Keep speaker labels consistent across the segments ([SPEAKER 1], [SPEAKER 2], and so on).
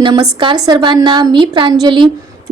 [SPEAKER 1] नमस्कार सर्वांना मी प्रांजली.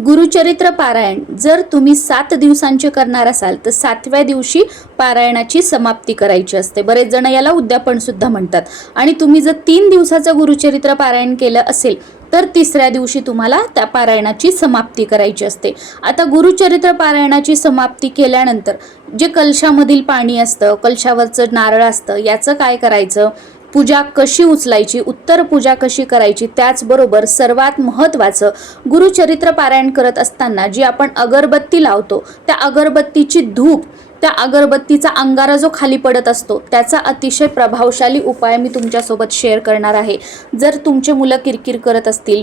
[SPEAKER 1] गुरुचरित्र पारायण. जर तुम्ही सात दिवसांचे करणार असाल तर सातव्या दिवशी पारायणाची समाप्ती करायची असते. बरेच जण याला उद्यापन सुद्धा म्हणतात. आणि तुम्ही जर तीन दिवसाचं गुरुचरित्र पारायण केलं असेल तर तिसऱ्या दिवशी तुम्हाला त्या पारायणाची समाप्ती करायची असते. आता गुरुचरित्र पारायणाची समाप्ती केल्यानंतर जे कलशामधील पाणी असतं कलशावरचं नारळ असतं याचं काय करायचं? पूजा कशी उचलायची उत्तर पूजा कशी करायची त्याचबरोबर सर्वात महत्त्वाचं गुरुचरित्र पारायण करत असताना जी आपण अगरबत्ती लावतो त्या अगरबत्तीची धूप त्या अगरबत्तीचा अंगारा जो खाली पडत असतो त्याचा अतिशय प्रभावशाली उपाय मी तुमच्यासोबत शेअर करणार आहे. जर तुमचे मुलं किरकिर करत असतील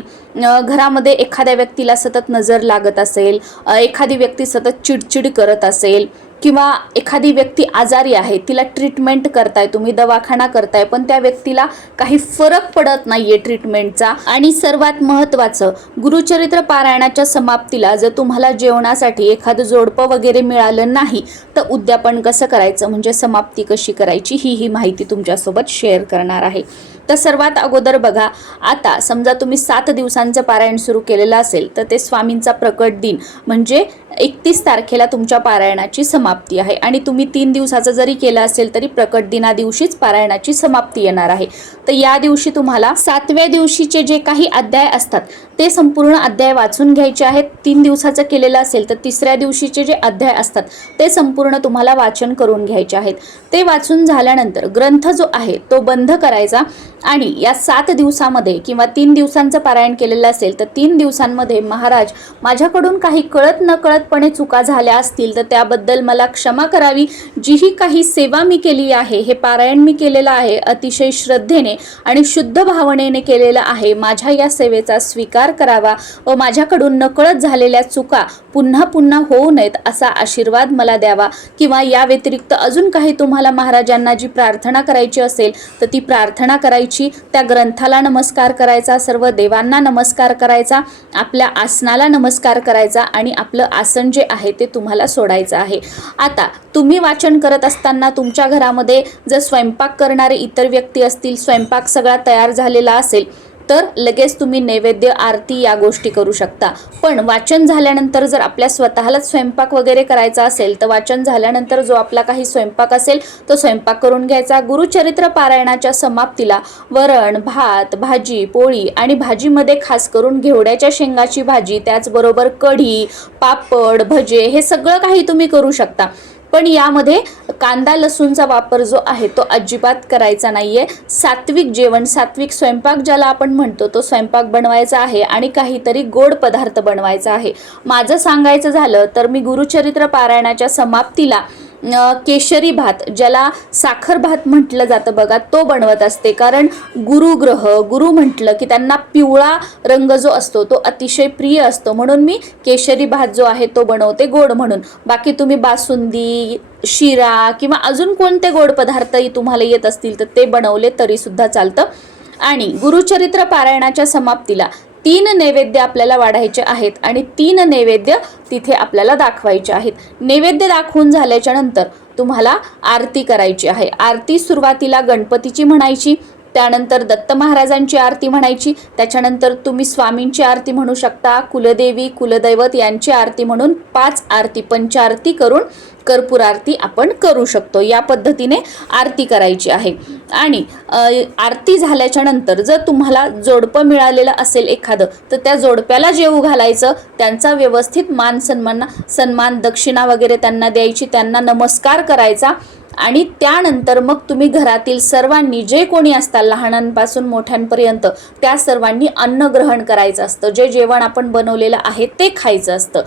[SPEAKER 1] घरामध्ये एखाद्या व्यक्तीला सतत नजर लागत असेल एखादी व्यक्ती सतत चिडचिड करत असेल किंवा एखादी व्यक्ती आजारी आहे तिला ट्रीटमेंट करताय तुम्ही दवाखाना करताय पण त्या व्यक्तीला काही फरक पडत नाहीये ट्रीटमेंटचा आणि सर्वात महत्त्वाचं गुरुचरित्र पारायणाच्या समाप्तीला जर तुम्हाला जेवणासाठी एखादं जोडपं वगैरे मिळालं नाही तर उद्यापन कसं करायचं म्हणजे समाप्ती कशी करायची ही ही माहिती तुमच्यासोबत शेअर करणार आहे. तर सर्वात अगोदर बघा आता समजा तुम्ही सात दिवसांचं पारायण सुरू केलेलं असेल तर ते स्वामींचा प्रकट दिन म्हणजे एकतीस तारखेला तुमच्या पारायणाची समाप्ती आहे. आणि तुम्ही तीन दिवसाचं जरी केलं असेल तरी प्रकट दिना दिवशीच पारायणाची समाप्ती येणार आहे. तर या दिवशी तुम्हाला सातव्या दिवशीचे जे काही अध्याय असतात ते संपूर्ण अध्याय वाचून घ्यायचे आहेत. तीन दिवसाचं केलेलं असेल तर तिसऱ्या दिवशीचे जे अध्याय असतात ते संपूर्ण तुम्हाला वाचन करून घ्यायचे आहेत. ते वाचून झाल्यानंतर ग्रंथ जो आहे तो बंद करायचा आणि या सात दिवसामध्ये किंवा तीन दिवसांचं पारायण केलेलं असेल तर तीन दिवसांमध्ये महाराज माझ्याकडून काही कळत न अचानकपणे चुका झाल्या असतील तर त्याबद्दल मला क्षमा करावी. जी ही काही सेवा मी केली आहे हे पारायण मी केलेलं आहे अतिशय श्रद्धेने आणि शुद्ध भावनेने केलेलं आहे. माझ्या या सेवेचा स्वीकार करावा व माझ्याकडून नकळत झालेल्या चुका पुन्हा पुन्हा होऊ नयेत असा आशीर्वाद मला द्यावा. किंवा या व्यतिरिक्त अजून काही तुम्हाला महाराजांना जी प्रार्थना करायची असेल तर ती प्रार्थना करायची. त्या ग्रंथाला नमस्कार करायचा सर्व देवांना नमस्कार करायचा आपल्या आसनाला नमस्कार करायचा आणि आपलं आसन जे आहे ते तुम्हाला सोडायचं आहे. आता तुम्ही वाचन करत असताना तुमच्या घरामध्ये जर स्वयंपाक करणारे इतर व्यक्ती असतील स्वयंपाक सगळा तयार झालेला असेल तर लगेच तुम्ही नैवेद्य आरती या गोष्टी करू शकता. पण वाचन झाल्यानंतर जर आपल्या स्वतःलाच स्वयंपाक वगैरे करायचा असेल तर वाचन झाल्यानंतर जो आपला काही स्वयंपाक असेल तो स्वयंपाक करून घ्यायचा. गुरुचरित्र पारायणाच्या समाप्तीला वरण भात भाजी पोळी आणि भाजीमध्ये खास करून घेवड्याच्या शेंगाची भाजी त्याचबरोबर कढी पापड भजे हे सगळं काही तुम्ही करू शकता. पण यामध्ये कांदा लसूणचा वापर जो आहे तो अजिबात करायचा नाही आहे सात्विक जेवण सात्विक स्वयंपाक ज्याला आपण म्हणतो तो स्वयंपाक बनवायचा आहे आणि काहीतरी गोड पदार्थ बनवायचा आहे. माझं सांगायचं झालं तर मी गुरुचरित्र पारायणाच्या समाप्तीला केशरी भात ज्याला साखर भात म्हटलं जातं बघा तो बनवत असते. कारण गुरुग्रह गुरु म्हटलं की त्यांना पिवळा रंग जो असतो तो अतिशय प्रिय असतो. म्हणून मी केशरी भात जो आहे तो बनवते गोड म्हणून. बाकी तुम्ही बासुंदी शिरा किंवा अजून कोणते गोड पदार्थही तुम्हाला येत असतील तर ते बनवले तरीसुद्धा चालतं. आणि गुरुचरित्र पारायणाच्या समाप्तीला तीन नैवेद्य आपल्याला वाढायचे आहेत आणि तीन नैवेद्य तिथे आपल्याला दाखवायचे आहेत. नैवेद्य दाखवून झाल्याच्यानंतर तुम्हाला आरती करायची आहे. आरती सुरुवातीला गणपतीची म्हणायची त्यानंतर दत्त महाराजांची आरती म्हणायची. त्याच्यानंतर तुम्ही स्वामींची आरती म्हणू शकता कुलदेवी कुलदैवत यांची आरती म्हणून पाच आरती पंचारती करून कर्पूर आरती आपण करू शकतो. या पद्धतीने आरती करायची आहे. आणि आरती झाल्याच्यानंतर जर तुम्हाला जोडपं मिळालेलं असेल एखादं तर त्या जोडप्याला जेवू घालायचं. त्यांचा व्यवस्थित मान सन्मान सन्मान दक्षिणा वगैरे त्यांना द्यायची. त्यांना नमस्कार करायचा. आणि त्यानंतर मग तुम्ही घरातील सर्वांनी जे कोणी असतात लहानांपासून मोठ्यांपर्यंत त्या सर्वांनी अन्न ग्रहण करायचं असतं. जे जेवण आपण बनवलेलं आहे ते खायचं असतं.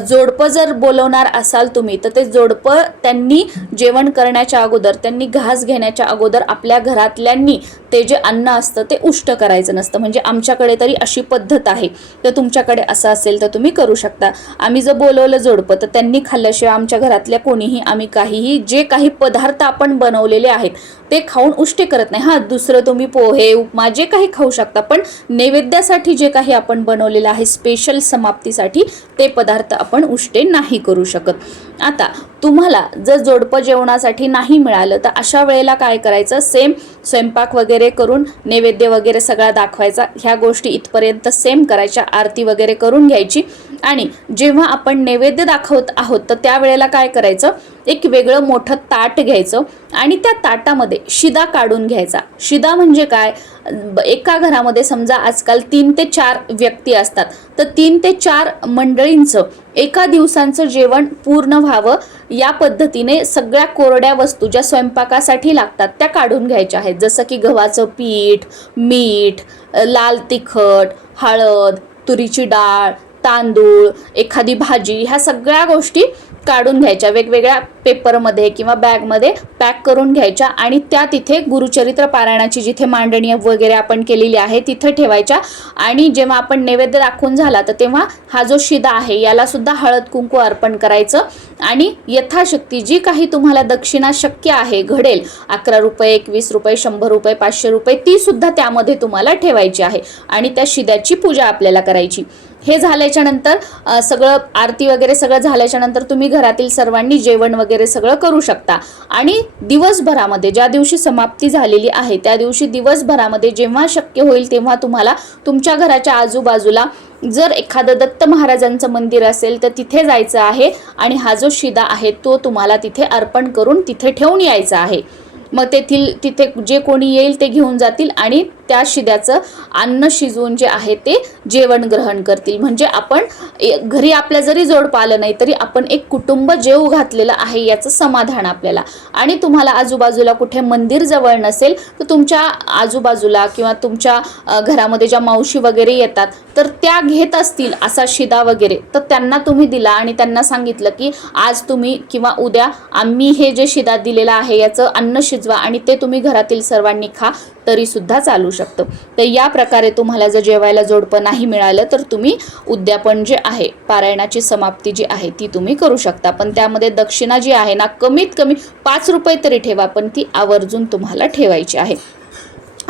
[SPEAKER 1] जोडपं जर बोलवणार असाल तुम्ही तर ते जोडपं त्यांनी जेवण करण्याच्या अगोदर त्यांनी घास घेण्याच्या अगोदर आपल्या घरातल्यांनी ते जे अन्न असतं ते उष्ट करायचं नसतं. म्हणजे आमच्याकडे तरी अशी पद्धत आहे. तर तुमच्याकडे असं असेल तर तुम्ही करू शकता. आम्ही जर बोलवलं जोडपं तर त्यांनी खाल्ल्याशिवाय आमच्या घरातल्या कोणीही आम्ही काहीही जे काही पदार्थ आपण बनवलेले आहेत ते खाऊन उष्टे करत नाही. हां दुसरं तुम्ही पोहे उपमा जे काही खाऊ शकता पण नैवेद्यासाठी जे काही आपण बनवलेलं आहे स्पेशल समाप्तीसाठी ते पदार्थ आपण उष्टे नाही करू शकत. आता तुम्हाला जर जोडपं जेवणासाठी नाही मिळालं तर अशा वेळेला काय करायचं? सेम स्वयंपाक वगैरे करून नैवेद्य वगैरे सगळा दाखवायचा. ह्या गोष्टी इथपर्यंत सेम करायच्या. आरती वगैरे करून घ्यायची. आणि जेव्हा आपण नैवेद्य दाखवत आहोत तर त्यावेळेला काय करायचं? एक वेगळं मोठं ताट घ्यायचं आणि त्या ताटामध्ये शिदा काढून घ्यायचा. शिदा म्हणजे काय? ब- एका घरामध्ये समजा आजकाल तीन ते चार व्यक्ती असतात. तर तीन ते चार मंडळींचं एका दिवसांचं जेवण पूर्ण व्हावं या पद्धतीने सगळ्या कोरड्या वस्तू ज्या स्वयंपाकासाठी लागतात त्या काढून घ्यायच्या आहेत. जसं की गव्हाचं पीठ मीठ लाल तिखट हळद तुरीची डाळ तांदूळ एखादी भाजी ह्या सगळ्या गोष्टी काढून घ्यायच्या. वेगवेगळ्या पेपरमध्ये किंवा बॅगमध्ये पॅक करून घ्यायच्या आणि त्या तिथे गुरुचरित्र पारायणाची जिथे मांडणी वगैरे आपण केलेली आहे तिथे ठेवायच्या. आणि जेव्हा आपण नैवेद्य दाखवून झाला तर तेव्हा हा जो शिदा आहे याला सुद्धा हळद कुंकू अर्पण करायचं. आणि यथाशक्ती जी काही तुम्हाला दक्षिणा शक्य आहे घडेल अकरा रुपये एकवीस रुपये शंभर रुपये पाचशे रुपये ती सुद्धा त्यामध्ये तुम्हाला ठेवायची आहे. आणि त्या शिद्याची पूजा आपल्याला करायची. हे झाल्याच्यानंतर सगळं आरती वगैरे सगळं झाल्याच्यानंतर तुम्ही घरातील सर्वांनी जेवण वगैरे वगैरे सगळं करू शकता. आणि दिवसभरामध्ये ज्या दिवशी समाप्ती झालेली आहे त्या दिवशी दिवसभरामध्ये जेव्हा शक्य होईल तेव्हा तुम्हाला तुमच्या घराच्या आजूबाजूला जर एखादं दत्त महाराजांचं मंदिर असेल तर तिथे जायचं आहे आणि हा जो शिदा आहे तो तुम्हाला तिथे अर्पण करून तिथे ठेवून यायचा आहे. मग तेथील तिथे जे कोणी येईल ते घेऊन जातील आणि त्या शिद्याचं अन्न शिजवून जे आहे ते जेवण ग्रहण करतील. म्हणजे आपण ए- घरी आपल्या जरी जोड आलं नाही तरी आपण एक कुटुंब जेव घातलेलं आहे याचं समाधान आपल्याला. आणि तुम्हाला आजूबाजूला कुठे मंदिर जवळ नसेल तर तुमच्या आजूबाजूला किंवा तुमच्या घरामध्ये ज्या मावशी वगैरे येतात तर त्या घेत असतील असा शिदा वगैरे तर त्यांना तुम्ही दिला आणि त्यांना सांगितलं की आज तुम्ही किंवा उद्या आम्ही हे जे शिदा दिलेलं आहे याचं अन्न शिजवा आणि ते तुम्ही घरातील सर्वांनी खा तरी सुद्धा चालू शकतं. तर या प्रकारे तुम्हाला जर जेवायला जोडपं नाही मिळालं तर तुम्ही उद्यापन जे आहे पारायणाची समाप्ती जी आहे ती तुम्ही करू शकता. पण त्यामध्ये दक्षिणा जी आहे ना कमीत कमी पाच रुपये तरी ठेवा पण ती आवर्जून तुम्हाला ठेवायची आहे.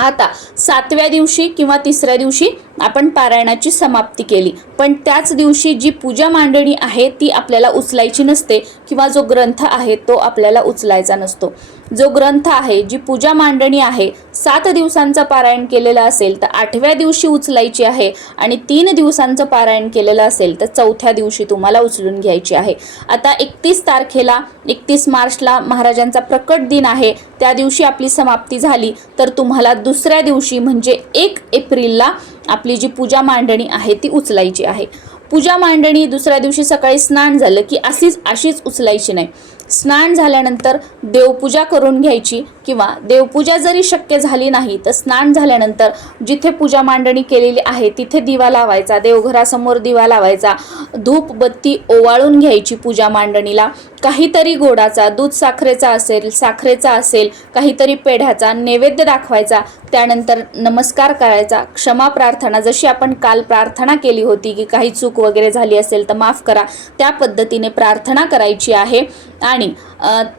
[SPEAKER 1] आता सातव्या दिवशी किंवा तिसऱ्या दिवशी आपण पारायणाची समाप्ती केली. पण त्याच दिवशी जी पूजा मांडणी आहे ती आपल्याला उचलायची नसते किंवा जो ग्रंथ आहे तो आपल्याला उचलायचा नसतो. जो ग्रंथ आहे जी पूजा मांडणी आहे सात दिवसांचं पारायण केलेलं असेल तर आठव्या दिवशी उचलायची आहे आणि तीन दिवसांचं पारायण केलेलं असेल तर चौथ्या दिवशी तुम्हाला उचलून घ्यायची आहे. आता एकतीस तारखेला एकतीस मार्चला महाराजांचा प्रकट दिन आहे. त्या दिवशी आपली समाप्ती झाली तर तुम्हाला दुसऱ्या दिवशी म्हणजे एक एप्रिलला आपली जी पूजा मांडणी आहे ती उचलायची आहे. पूजा मांडणी दुसऱ्या दिवशी सकाळी स्नान झालं की अशीच अशीच उचलायची नाही. स्नान झाल्यानंतर देवपूजा करून घ्यायची किंवा देवपूजा जरी शक्य झाली नाही तर स्नान झाल्यानंतर जिथे पूजा मांडणी केलेली आहे तिथे दिवा लावायचा देवघरासमोर दिवा लावायचा धूप बत्ती ओवाळून घ्यायची पूजा मांडणीला. काहीतरी गोडाचा दूध साखरेचा असेल साखरेचा असेल काहीतरी पेढ्याचा नैवेद्य दाखवायचा त्यानंतर नमस्कार करायचा क्षमा प्रार्थना जशी आपण काल प्रार्थना केली होती की काही चूक वगैरे झाली असेल तर माफ करा त्या पद्धतीने प्रार्थना करायची आहे. आणि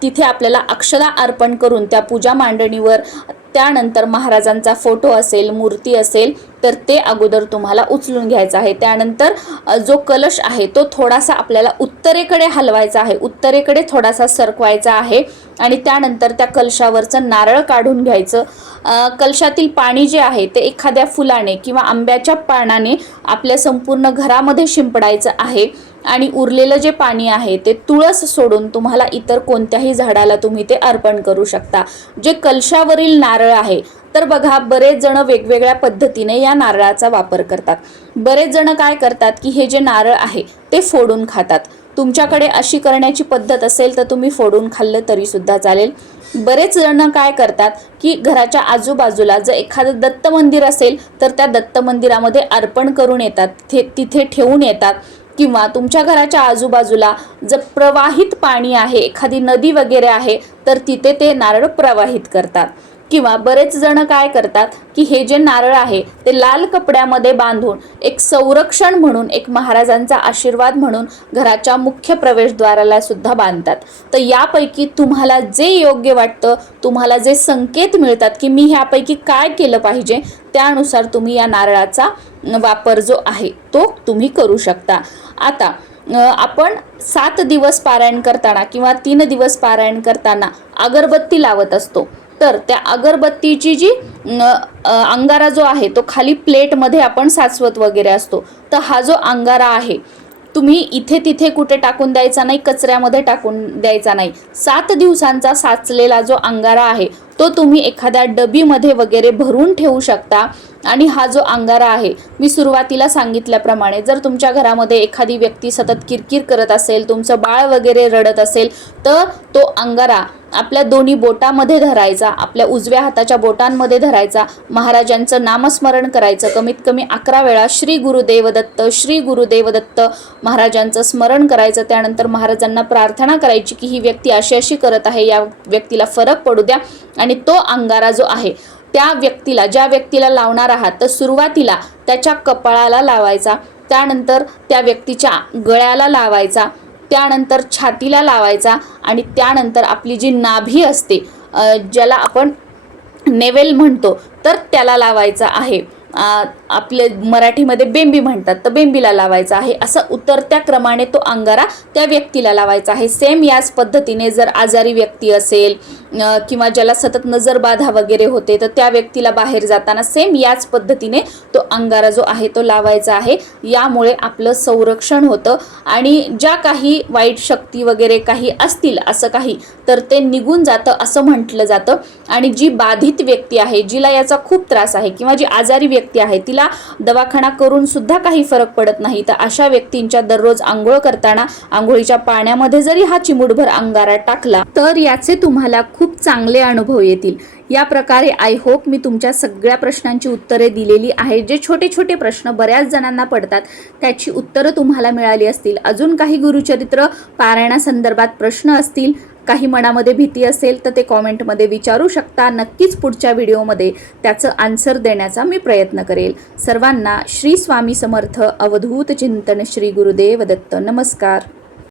[SPEAKER 1] तिथे आपल्याला अक्षदा अर्पण करून त्या पूजा मांडणीवर त्यानंतर महाराजांचा फोटो असेल मूर्ती असेल तर ते अगोदर तुम्हाला उचलून घ्यायचं आहे. त्यानंतर जो कलश आहे तो थोडासा आपल्याला उत्तरेकडे हलवायचा आहे. उत्तरेकडे थोडासा सरकवायचा आहे आणि त्यानंतर त्या कलशावरचं नारळ काढून घ्यायचं. कलशातील पाणी जे आहे ते एखाद्या फुलाने किंवा आंब्याच्या पानाने आपल्या संपूर्ण घरामध्ये शिंपडायचं आहे. आणि उरलेलं जे पाणी आहे ते तुळस सोडून तुम्हाला इतर कोणत्याही झाडाला तुम्ही ते अर्पण करू शकता. जे कलशावरील नारळ आहे तर बघा बरेच जण वेगवेगळ्या पद्धतीने या नारळाचा वापर करतात. बरेच जण काय करतात की हे जे नारळ आहे ते फोडून खातात. तुमच्याकडे अशी करण्याची पद्धत असेल तर तुम्ही फोडून खाल्लं तरी सुद्धा चालेल. बरेच जण काय करतात की घराच्या आजूबाजूला जर एखादं दत्त मंदिर असेल तर त्या दत्त मंदिरामध्ये अर्पण करून येतात तिथे तिथे ठेवून येतात. किंवा तुमच्या घराच्या आजूबाजूला जर प्रवाहित पाणी आहे एखादी नदी वगैरे आहे तर तिथे ते नारळ प्रवाहित करतात. किंवा बरेच जण काय करतात की हे जे नारळ आहे ते लाल कपड्यामध्ये बांधून एक संरक्षण म्हणून एक महाराजांचा आशीर्वाद म्हणून घराच्या मुख्य प्रवेशद्वाराला सुद्धा बांधतात. तर यापैकी तुम्हाला जे योग्य वाटतं तुम्हाला जे संकेत मिळतात की मी ह्यापैकी काय केलं पाहिजे त्यानुसार तुम्ही या नारळाचा वापर जो आहे तो तुम्ही करू शकता. आता आपण सात दिवस पारायण करताना किंवा तीन दिवस पारायण करताना अगरबत्ती लावत असतो. तर त्या अगरबत्तीची जी अंगारा जो आहे तो खाली प्लेटमध्ये आपण साचवत वगैरे असतो. तर हा जो अंगारा आहे तुम्ही इथे तिथे कुठे टाकून द्यायचा नाही कचऱ्यामध्ये टाकून द्यायचा नाही. सात दिवसांचा साचलेला जो अंगारा आहे तो तुम्ही एखाद्या डबीमध्ये वगैरे भरून ठेवू शकता. आणि हा जो अंगारा आहे मी सुरुवातीला सांगितल्याप्रमाणे जर तुमच्या घरामध्ये एखादी व्यक्ती सतत किरकिर करत असेल तुमचं बाळ वगैरे रडत असेल तर तो अंगारा आपल्या दोन्ही बोटामध्ये धरायचा आपल्या उजव्या हाताच्या बोटांमध्ये धरायचा. महाराजांचं नामस्मरण करायचं. कमीत कमी अकरा वेळा श्री गुरुदेव दत्त श्री गुरुदेव दत्त महाराजांचं स्मरण करायचं. त्यानंतर महाराजांना प्रार्थना करायची की ही व्यक्ती अशी अशी करत आहे या व्यक्तीला फरक पडू द्या. आणि तो अंगारा जो आहे त्या व्यक्तीला ज्या व्यक्तीला लावणार आहात तर सुरुवातीला त्याच्या कपाळाला लावायचा त्यानंतर त्या व्यक्तीच्या गळ्याला लावायचा त्यानंतर छातीला लावायचा आणि त्यानंतर आपली जी नाभी असते ज्याला आपण नेवेल म्हणतो तर त्याला लावायचा आहे. आपले मराठीमध्ये बेंबी म्हणतात तर बेंबीला लावायचा आहे. असं उतरत्या क्रमाने तो अंगारा त्या व्यक्तीला लावायचा आहे. सेम याच पद्धतीने जर आजारी व्यक्ती असेल किंवा ज्याला सतत नजरबाधा वगैरे होते तर त्या व्यक्तीला बाहेर जाताना सेम याच पद्धतीने तो अंगारा जो आहे तो लावायचा आहे. यामुळे आपलं संरक्षण होतं. आणि ज्या काही वाईट शक्ती वगैरे काही असतील असं काही तर ते निघून जातं असं म्हटलं जातं. आणि जी बाधित व्यक्ती आहे जिला याचा खूप त्रास आहे किंवा जी आजारी व्यक्ती आहे तिला दवाखाना करून सुद्धा काही फरक पडत नाही. तर अशा व्यक्तींच्या दररोज आंघोळ करताना आंघोळीच्या पाण्यामध्ये जरी हा चिमूटभर अंगारा टाकला तर याचे तुम्हाला खूप चांगले अनुभव येतील. या प्रकारे आय होप मी तुमच्या सगळ्या प्रश्नांची उत्तरे दिलेली आहेत. जे छोटे छोटे प्रश्न बऱ्याच जणांना पडतात त्याची उत्तरं तुम्हाला मिळाली असतील. अजून काही गुरुचरित्र पारायणासंदर्भात प्रश्न असतील काही मनामध्ये भीती असेल तर ते कॉमेंटमध्ये विचारू शकता. नक्कीच पुढच्या व्हिडिओमध्ये त्याचं आन्सर देण्याचा मी प्रयत्न करेल. सर्वांना श्री स्वामी समर्थ. अवधूत चिंतन श्री गुरुदेव दत्त. नमस्कार.